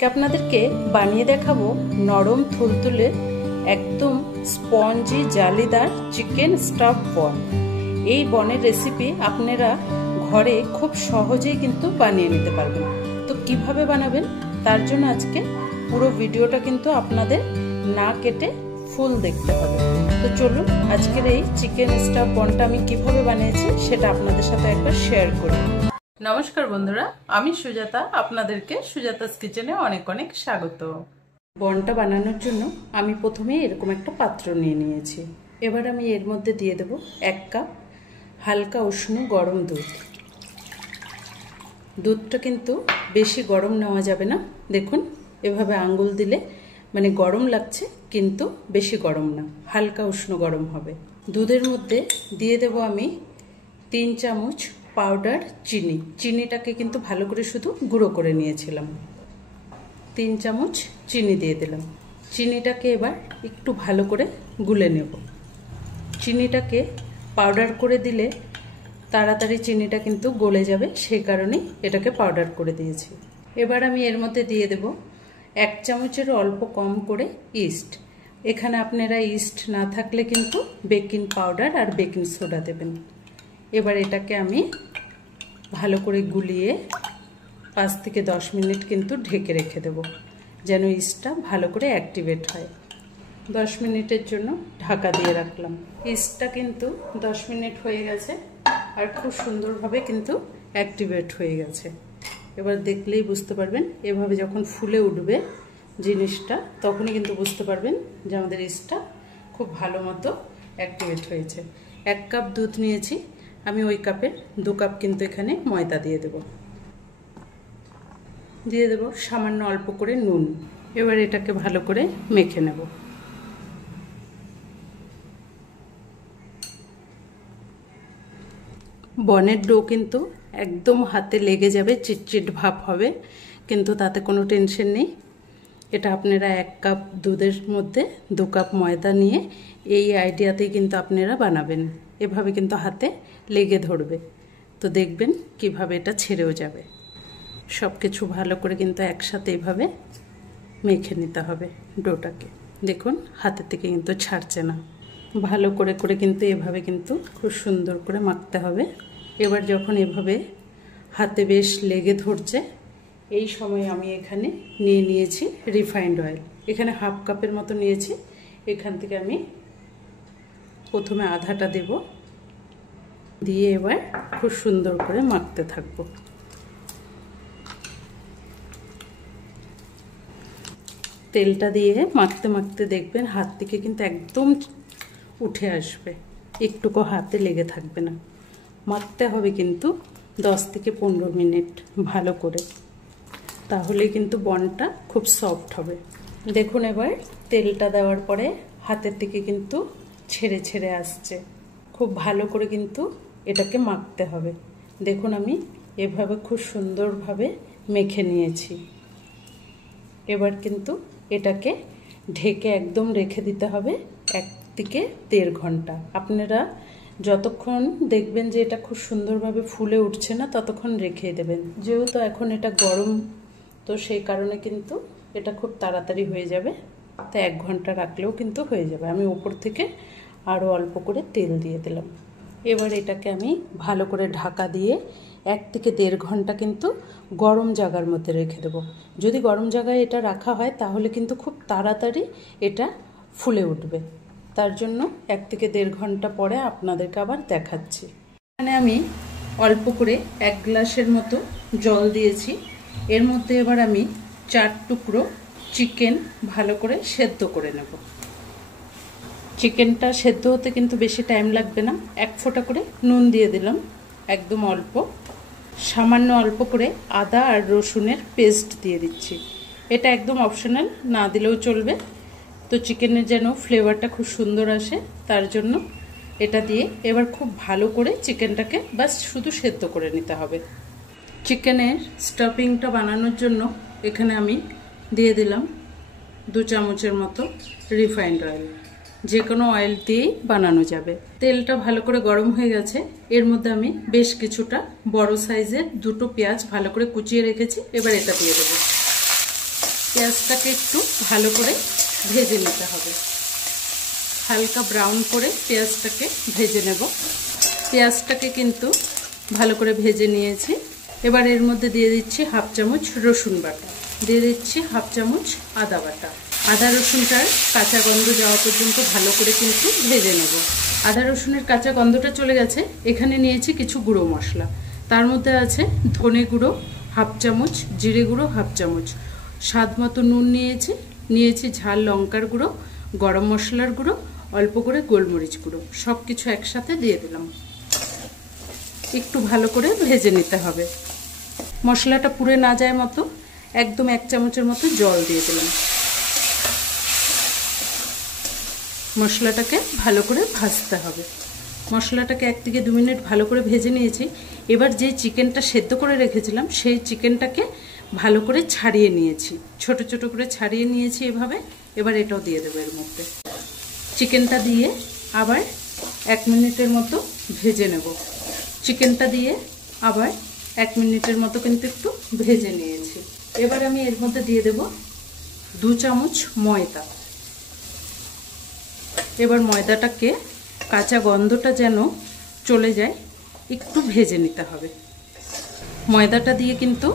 আজকে আপনাদেরকে বানিয়ে দেখাবো নরম থুলথুলে একদম স্পঞ্জি জালিদার চিকেন স্টাফ বন। এই বনের রেসিপি আপনারা ঘরে খুব সহজেই কিন্তু বানিয়ে নিতে পারবেন। তো কিভাবে বানাবেন তার জন্য আজকে পুরো ভিডিওটা কিন্তু আপনাদের না কেটে ফুল দেখতে হবে। তো চলুন আজকের এই চিকেন স্টাফ বনটা আমি কিভাবে বানিয়েছি সেটা আপনাদের সাথে একবার শেয়ার করি। নমস্কার বন্ধুরা, আমি সুজাতা, আপনাদেরকে সুজাতাস কিচেনে অনেক অনেক স্বাগত। বনটা বানানোর জন্য আমি প্রথমে এরকম একটা পাত্র নিয়ে নিয়েছি। এবার আমি এর মধ্যে দিয়ে দেব 1 কাপ হালকা উষ্ণ গরম দুধ। দুধটা কিন্তু বেশি গরম নেওয়া যাবে না। দেখুন এভাবে আঙ্গুল দিলে মানে গরম লাগছে, কিন্তু বেশি গরম না, হালকা উষ্ণ গরম হবে। দুধের মধ্যে দিয়ে দেব আমি 3 চামচ পাউডার চিনি। চিনিটাকে কিন্তু ভালো করে শুধু গুঁড়ো করে নিয়েছিলাম। 3 চামচ চিনি দিয়ে দিলাম। চিনিটাকে এবার একটু ভালো করে গুলে নেব। চিনিটাকে পাউডার করে দিলে তাড়াতাড়ি চিনিটা কিন্তু গলে যাবে, সেই কারণেই এটাকে পাউডার করে দিয়েছি। এবার আমি এর মধ্যে দিয়ে দেব 1 চামচের অল্প কম করে ইস্ট। এখানে আপনারা ইস্ট না থাকলে কিন্তু বেকিং পাউডার আর বেকিং সোডা দেবেন। এবার এটাকে আমি ভালো করে গুলিয়ে 5 থেকে 10 মিনিট কিন্তু ঢেকে রেখে দেব, যেন ইস্টটা ভালো করে অ্যাক্টিভেট হয়। 10 মিনিটের জন্য ঢাকা দিয়ে রাখলাম। ইস্টটা কিন্তু 10 মিনিট হয়ে গেছে আর খুব সুন্দরভাবে কিন্তু অ্যাক্টিভেট হয়ে গেছে। এবার দেখলেই বুঝতে পারবেন, এভাবে যখন ফুলে উঠবে জিনিসটা তখনই কিন্তু বুঝতে পারবেন যে আমাদের ইস্টটা খুব ভালো মতো অ্যাক্টিভেট হয়েছে। 1 কাপ দুধ নিয়েছি আমি, ওই কাপের 2 কাপ কিন্তু এখানে ময়দা দিয়ে দেব। দিয়ে দেব সামান্য অল্প করে নুন। এবার এটাকে ভালো করে মেখে নেব। বনের ডো কিন্তু একদম হাতে লেগে যাবে, চিটচিট ভাব হবে, কিন্তু তাতে কোনো টেনশন নেই। এটা আপনারা 1 কাপ দুধের মধ্যে 2 কাপ ময়দা নিয়ে এই আইডিয়াতেই কিন্তু আপনারা বানাবেন। এভাবে কিন্তু হাতে লেগে ধরবে, তো দেখবেন কিভাবে এটা ছেড়েও যাবে। সব কিছু ভালো করে কিন্তু একসাথে এভাবে মেখে নিতে হবে ডোটাকে। দেখুন হাতের থেকে কিন্তু ছাড়ছে না। ভালো করে করে কিন্তু এভাবে কিন্তু খুব সুন্দর করে মাখতে হবে। এবার যখন এভাবে হাতে বেশ লেগে ধরছে, এই সময় আমি এখানে নিয়ে নিয়েছি রিফাইন্ড অয়েল। এখানে 1/2 কাপের মতো নিয়েছি। এখান থেকে আমি প্রথমে আধাটা দেব, দিয়ে এবার খুব সুন্দর করে মাখতে থাকবো। তেলটা দিয়ে মাখতে মাখতে দেখবেন হাত থেকে কিন্তু একদম উঠে আসবে, একটুকু হাতে লেগে থাকবে না। মাখতে হবে কিন্তু 10 থেকে 15 মিনিট ভালো করে, তাহলে কিন্তু বনটা খুব সফট হবে। দেখুন এবার তেলটা দেওয়ার পরে হাতের থেকে কিন্তু ছেড়ে ছেড়ে আসছে। খুব ভালো করে কিন্তু এটাকে মাখতে হবে। দেখুন আমি এভাবে খুব সুন্দরভাবে মেখে নিয়েছি। এবার কিন্তু এটাকে ঢেকে একদম রেখে দিতে হবে 1 থেকে 1.5 ঘন্টা। আপনারা যতক্ষণ দেখবেন যে এটা খুব সুন্দরভাবে ফুলে উঠছে না ততক্ষণ রেখে দেবেন। যেহেতু এখন এটা গরম, তো সেই কারণে কিন্তু এটা খুব তাড়াতাড়ি হয়ে যাবে। তো 1 ঘন্টা রাখলেও কিন্তু হয়ে যাবে। আমি উপর থেকে আরও অল্প করে তেল দিয়ে দিলাম। এবার এটাকে আমি ভালো করে ঢাকা দিয়ে 1 থেকে 1.5 ঘন্টা কিন্তু গরম জায়গার মধ্যে রেখে দেবো। যদি গরম জায়গায় এটা রাখা হয় তাহলে কিন্তু খুব তাড়াতাড়ি এটা ফুলে উঠবে। তার জন্য 1 থেকে 1.5 ঘন্টা পরে আপনাদেরকে আবার দেখাচ্ছি। এখানে আমি অল্প করে 1 গ্লাসের মতো জল দিয়েছি। এর মধ্যে এবার আমি 4 টুকরো চিকেন ভালো করে সেদ্ধ করে নেব। চিকেনটা সেদ্ধ হতে কিন্তু বেশি টাইম লাগবে না। 1 ফোঁটা করে নুন দিয়ে দিলাম, একদম অল্প। সামান্য অল্প করে আদা আর রসুনের পেস্ট দিয়ে দিচ্ছি। এটা একদম অপশনাল, না দিলেও চলবে। তো চিকেনের যেন ফ্লেভারটা খুব সুন্দর আসে তার জন্য এটা দিয়ে এবার খুব ভালো করে চিকেনটাকে বাস শুধু সেদ্ধ করে নিতে হবে। চিকেনের স্টাফিংটা বানানোর জন্য এখানে আমি দিয়ে দিলাম 2 চামচের মতো রিফাইন্ড অয়েল। যে কোনো অয়েল দিয়েই বানানো যাবে। তেলটা ভালো করে গরম হয়ে গেছে। এর মধ্যে আমি বেশ কিছুটা বড় সাইজের 2টো পেঁয়াজ ভালো করে কুচিয়ে রেখেছি। এবার এটা দিয়ে দেবো। পেঁয়াজটাকে একটু ভালো করে ভেজে নিতে হবে। হালকা ব্রাউন করে পেঁয়াজটাকে ভেজে নেব। পেঁয়াজটাকে কিন্তু ভালো করে ভেজে নিয়েছি। এবার এর মধ্যে দিয়ে দিচ্ছি হাফ চামচ রসুন বাটা, দিয়ে দিচ্ছি হাফ চামচ আদা বাটা। আদা রসুনটার কাঁচা গন্ধ যাওয়া পর্যন্ত ভালো করে কিন্তু ভেজে নেব। আদা রসুনের কাঁচা গন্ধটা চলে গেছে। এখানে নিয়েছি কিছু গুঁড়ো মশলা, তার মধ্যে আছে ধনে গুঁড়ো হাফ চামচ, জিরে গুঁড়ো হাফ চামচ, স্বাদ মতো নুন নিয়েছি ঝাল লঙ্কার গুঁড়ো, গরম মশলার গুঁড়ো, অল্প করে গোলমরিচ গুঁড়ো, সব কিছু একসাথে দিয়ে দিলাম। একটু ভালো করে ভেজে নিতে হবে। মশলাটা পুড়ে না যায় মতো একদম 1 চামচের মতো জল দিয়ে দিলাম। মশলাটাকে ভালো করে ভাজতে হবে। মশলাটাকে 1 থেকে 2 মিনিট ভালো করে ভেজে নিয়েছি। এবার যে চিকেনটা সেদ্ধ করে রেখেছিলাম সেই চিকেনটাকে ভালো করে ছাড়িয়ে নিয়েছি, ছোট ছোট করে ছাড়িয়ে নিয়েছি এভাবে। এবার এটাও দিয়ে দেবো এর মধ্যে। চিকেনটা দিয়ে আবার 1 মিনিটের মতো ভেজে নেব। চিকেনটা দিয়ে আবার 1 মিনিটের মতো কিন্তু একটু ভেজে নিয়েছি। এবার আমি এর মধ্যে দিয়ে দেব 2 চামচ ময়দা। এবার ময়দাটাকে কাঁচা গন্ধটা যেন চলে যায় একটু ভেজে নিতে হবে। ময়দাটা দিয়ে কিন্তু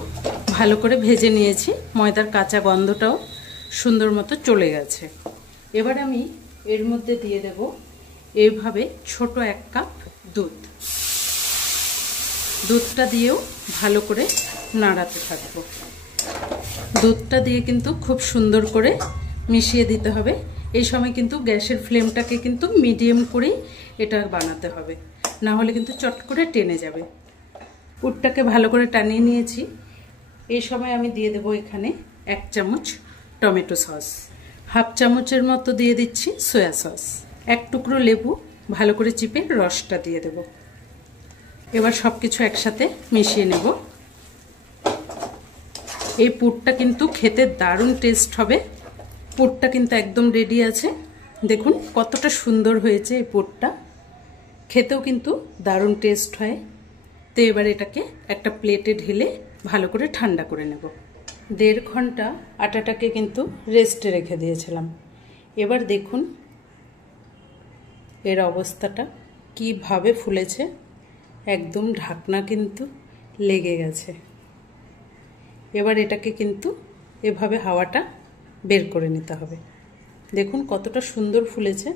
ভালো করে ভেজে নিয়েছি, ময়দার কাঁচা গন্ধটাও সুন্দর মতো চলে গেছে। এবার আমি এর মধ্যে দিয়ে দেব এইভাবে ছোট 1 কাপ দুধ। দুধটা দিয়েও ভালো করে নাড়াতে থাকবো। দুধটা দিয়ে কিন্তু খুব সুন্দর করে মিশিয়ে দিতে হবে। এই সময় কিন্তু গ্যাসের ফ্লেমটাকে কিন্তু মিডিয়াম করেই এটা বানাতে হবে, না হলে কিন্তু চট করে টেনে যাবে। পুরটাকে ভালো করে টানিয়ে নিয়েছি। এই সময় আমি দিয়ে দেব এখানে 1 চামচ টমেটো সস, হাফ চামচের মতো দিয়ে দিচ্ছি সয়া সস, 1 টুকরো লেবু ভালো করে চিপে রসটা দিয়ে দেব। এবার সব কিছু একসাথে মিশিয়ে নেব। এই পুরটা কিন্তু খেতে দারুণ টেস্ট হবে। পুরটা কিন্তু একদম রেডি আছে। দেখুন কতটা সুন্দর হয়েছে এই পুরটা, খেতেও কিন্তু দারুণ টেস্ট হয়। তো এবার এটাকে একটা প্লেটে ঢেলে ভালো করে ঠান্ডা করে নেব। 1.5 ঘন্টা আটাটাকে কিন্তু রেস্টে রেখে দিয়েছিলাম। এবার দেখুন এর অবস্থাটা কিভাবে ফুলেছে, একদম ঢাকনা কিন্তু লেগে গেছে। এবার এটাকে কিন্তু এভাবে হাওয়াটা বের করে নিতে হবে। দেখুন কতটা সুন্দর ফুলেছে।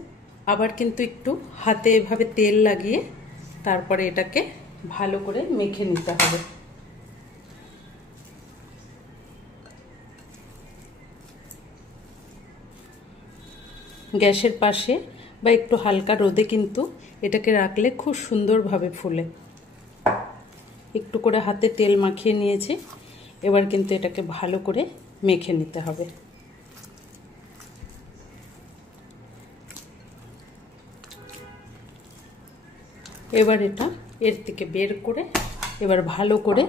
আবার কিন্তু একটু হাতে এভাবে তেল লাগিয়ে তারপরে এটাকে ভালো করে মেখে নিতে হবে। গ্যাসের পাশে বা একটু হালকা রোদে কিন্তু এটাকে রাখলে খুব সুন্দরভাবে ফুলে। একটু করে হাতে তেল মাখিয়ে নিয়েছি। এবার কিন্তু এটাকে ভালো করে মেখে নিতে হবে। এবার এটা এর থেকে বের করে এবার ভালো করে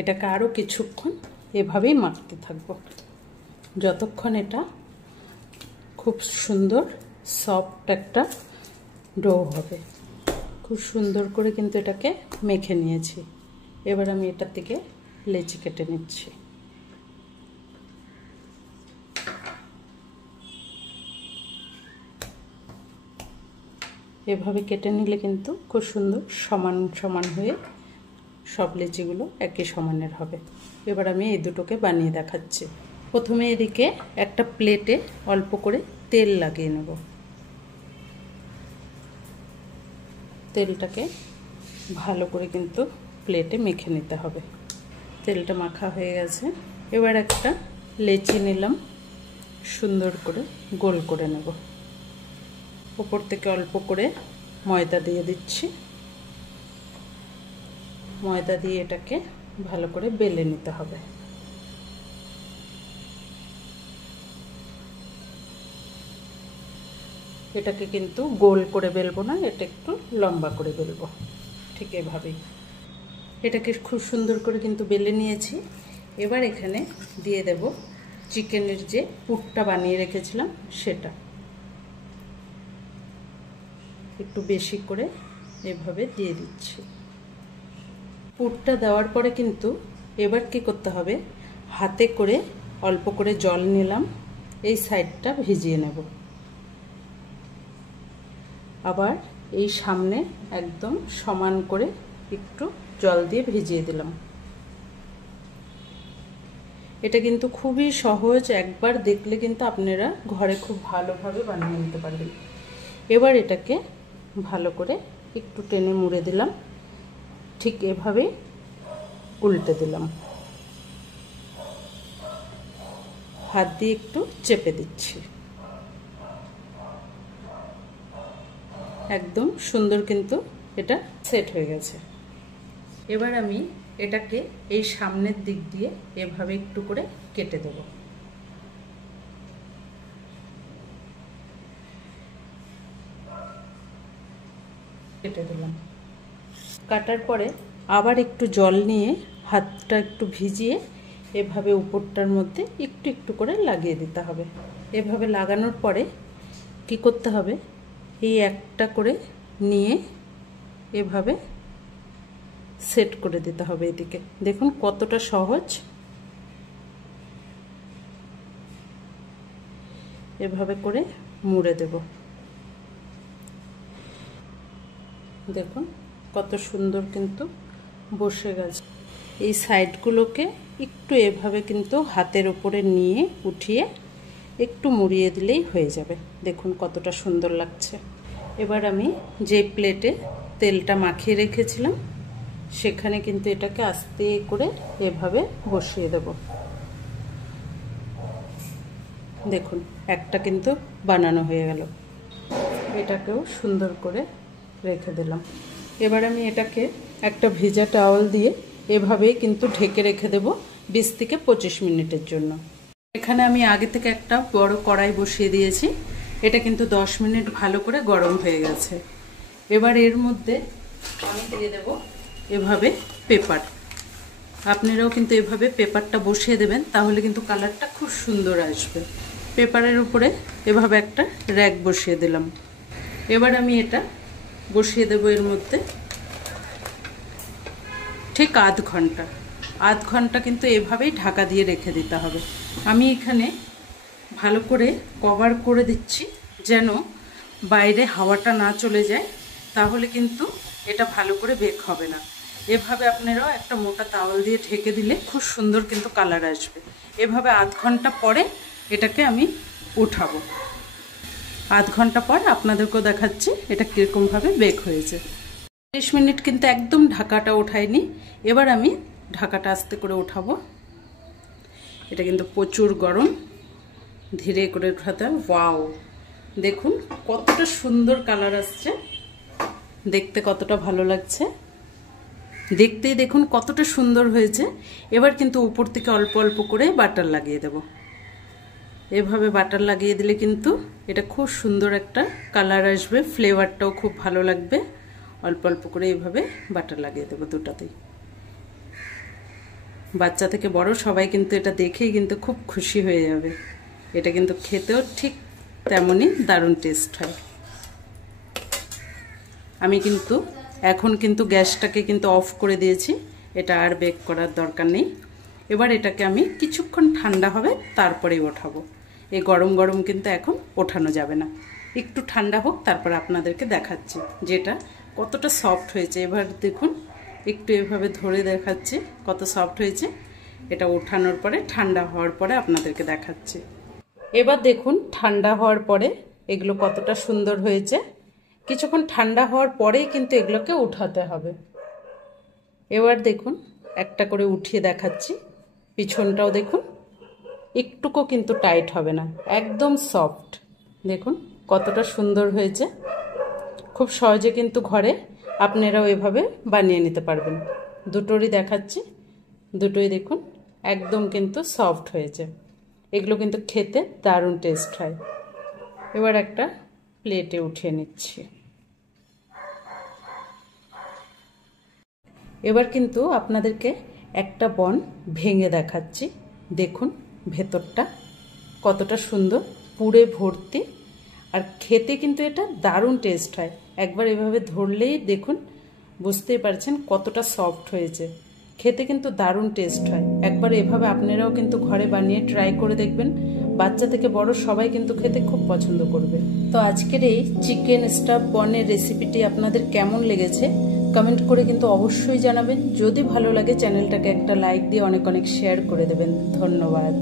এটাকে আরও কিছুক্ষণ এভাবেই মাখতে থাকবো, যতক্ষণ এটা খুব সুন্দর সফট একটা ডো হবে। খুব সুন্দর করে কিন্তু এটাকে মেখে নিয়েছি। এবার আমি এটার থেকে লেচি কেটে নিচ্ছি। এভাবে কেটে নিলে কিন্তু খুব সুন্দর সমান সমান হয়ে সব লেচিগুলো একই সমানের হবে। এবার আমি এই দুটোকে বানিয়ে দেখাচ্ছি। প্রথমে এদিকে একটা প্লেটে অল্প করে তেল লাগিয়ে নেব। তেলটাকে ভালো করে কিন্তু প্লেটে মেখে নিতে হবে। তেলটা মাখা হয়ে গেছে। এবার একটা লেচি নিলাম, সুন্দর করে গোল করে নেব। উপর থেকে অল্প করে ময়দা দিয়ে দিচ্ছি। ময়দা দিয়ে এটাকে ভালো করে বেলে নিতে হবে। এটাকে কিন্তু গোল করে বেলবো না, এটা একটু লম্বা করে বেলবো, ঠিক এভাবেই। এটাকে খুব সুন্দর করে কিন্তু বেলে নিয়েছি। এবার এখানে দিয়ে দেব চিকেনের যে পুরটা বানিয়ে রেখেছিলাম সেটা। একটু বেশি করে এভাবে দিয়ে দিচ্ছি। পুরটা দেওয়ার পরে কিন্তু এবার কি করতে হবে, হাতে করে অল্প করে জল নিলাম, এই সাইডটা ভিজিয়ে নেব। আবার এই সামনে একদম সমান করে একটু জল দিয়ে ভিজিয়ে দিলাম। এটা কিন্তু খুবই সহজ, একবার দেখলে কিন্তু আপনারা ঘরে খুব ভালোভাবে বানিয়ে নিতে পারবেন। এবার এটাকে ভালো করে একটু টেনে মুড়ে দিলাম, ঠিক এভাবে উল্টে দিলাম, হাত দিয়ে একটু চেপে দিচ্ছি। একদম সুন্দর কিন্তু এটা সেট হয়ে গেছে। এবার আমি এটাকে এই সামনের দিক দিয়ে এভাবে একটু করে কেটে দেব। কেটে দিলাম। কাটার পরে আবার একটু জল নিয়ে হাতটা একটু ভিজিয়ে এভাবে উপরটার মধ্যে একটু একটু করে লাগিয়ে দিতে হবে। এভাবে লাগানোর পরে কি করতে হবে, এই একটা করে নিয়ে এভাবে সেট করে দিতে হবে এদিকে। দেখুন কতটা সহজ। এভাবে করে মুড়ে দেব। দেখুন কত সুন্দর কিন্তু বসে গেছে। এই সাইডগুলোকে একটু এভাবে কিন্তু হাতের উপরে নিয়ে উঠিয়ে একটু মুড়িয়ে দিলেই হয়ে যাবে। দেখুন কতটা সুন্দর লাগছে। এবার আমি যে প্লেটে তেলটা মাখিয়ে রেখেছিলাম সেখানে কিন্তু এটাকে আস্তে করে এভাবে বসিয়ে দেব। দেখুন একটা কিন্তু বানানো হয়ে গেল। এটাকেও সুন্দর করে রেখে দিলাম। এবার আমি এটাকে একটা ভেজা টাওয়াল দিয়ে এভাবেই কিন্তু ঢেকে রেখে দেব 20 থেকে 25 মিনিটের জন্য। এখানে আমি আগে থেকে একটা বড় কড়াই বসিয়ে দিয়েছি। এটা কিন্তু 10 মিনিট ভালো করে গরম হয়ে গেছে। এবার এর মধ্যে আমি দিয়ে দেব এভাবে পেপার। আপনারাও কিন্তু এভাবে পেপারটা বসিয়ে দেবেন, তাহলে কিন্তু কালারটা খুব সুন্দর আসবে। পেপারের উপরে এভাবে একটা র‍্যাক বসিয়ে দিলাম। এবার আমি এটা বসিয়ে দেব এর মধ্যে ঠিক আধ ঘন্টা কিন্তু এভাবেই ঢাকা দিয়ে রেখে দিতে হবে। আমি এখানে ভালো করে কভার করে দিচ্ছি যেন বাইরে হাওয়াটা না চলে যায়, তাহলে কিন্তু এটা ভালো করে বেক হবে না। এভাবে আপনারাও একটা মোটা তাওয়াল দিয়ে ঢেকে দিলে খুব সুন্দর কিন্তু কালার আসবে। এভাবে আধ ঘন্টা পরে এটাকে আমি উঠাবো। আধ ঘন্টা পর আপনাদেরকেও দেখাচ্ছি এটা কীরকমভাবে বেক হয়েছে। 30 মিনিট কিন্তু একদম ঢাকাটা ওঠাইনি। এবার আমি ঢাকাটা আস্তে করে উঠাবো। এটা কিন্তু প্রচুর গরম, ধীরে করে উঠাতে হবে। ওয়াও, দেখুন কতটা সুন্দর কালার আসছে, দেখতে কতটা ভালো লাগছে। দেখতেই দেখুন কতটা সুন্দর হয়েছে। এবার কিন্তু উপর থেকে অল্প অল্প করে বাটার লাগিয়ে দেব। এভাবে বাটার লাগিয়ে দিলে কিন্তু এটা খুব সুন্দর একটা কালার আসবে, ফ্লেভারটাও খুব ভালো লাগবে। অল্প অল্প করে এইভাবে বাটার লাগিয়ে দেবো দুটাতেই। বাচ্চা থেকে বড় সবাই কিন্তু এটা দেখেই কিন্তু খুব খুশি হয়ে যাবে। এটা কিন্তু খেতেও ঠিক তেমনই দারুণ টেস্ট হয়। আমি কিন্তু এখন কিন্তু গ্যাসটাকে কিন্তু অফ করে দিয়েছি, এটা আর বেক করার দরকার নেই। এবার এটাকে আমি কিছুক্ষণ ঠান্ডা হবে তারপরেই ওঠাবো। এই গরম গরম কিন্তু এখন ওঠানো যাবে না, একটু ঠান্ডা হোক তারপর আপনাদেরকে দেখাচ্ছি যেটা কতটা সফট হয়েছে। এবার দেখুন একটু এভাবে ধরে দেখাচ্ছি কত সফট হয়েছে। এটা ওঠানোর পরে ঠান্ডা হওয়ার পরে আপনাদেরকে দেখাচ্ছি। এবার দেখুন ঠান্ডা হওয়ার পরে এগুলো কতটা সুন্দর হয়েছে। কিছুক্ষণ ঠান্ডা হওয়ার পরেই কিন্তু এগুলোকে উঠাতে হবে। এবার দেখুন একটা করে উঠিয়ে দেখাচ্ছি। পিছনটাও দেখুন একটুকু কিন্তু টাইট হবে না, একদম সফট। দেখুন কতটা সুন্দর হয়েছে। খুব সহজে কিন্তু ঘরে আপনারাও এভাবে বানিয়ে নিতে পারবেন। দুটোরই দেখাচ্ছি, দুটোই দেখুন একদম কিন্তু সফট হয়েছে। এগুলো কিন্তু খেতে দারুণ টেস্ট হয়। এবার একটা প্লেটে উঠিয়ে নিচ্ছি। এবার কিন্তু আপনাদেরকে একটা বন ভেঙে দেখাচ্ছি। দেখুন ভেতরটা কতটা সুন্দর, পুরে ভর্তি, আর খেতে কিন্তু এটা দারুণ টেস্ট হয়। একবার এভাবে ধরলেই দেখুন বুঝতেই পারছেন কতটা সফট হয়েছে। খেতে কিন্তু দারুণ টেস্ট হয়। একবার এভাবে আপনারাও কিন্তু ঘরে বানিয়ে ট্রাই করে দেখবেন, বাচ্চা থেকে বড় সবাই কিন্তু খেতে খুব পছন্দ করবে। তো আজকের এই চিকেন স্টাফ বনের রেসিপিটি আপনাদের কেমন লেগেছে কমেন্ট করে কিন্তু অবশ্যই জানাবেন। যদি ভালো লাগে চ্যানেলটাকে একটা লাইক দিয়ে অনেক অনেক শেয়ার করে দেবেন। ধন্যবাদ।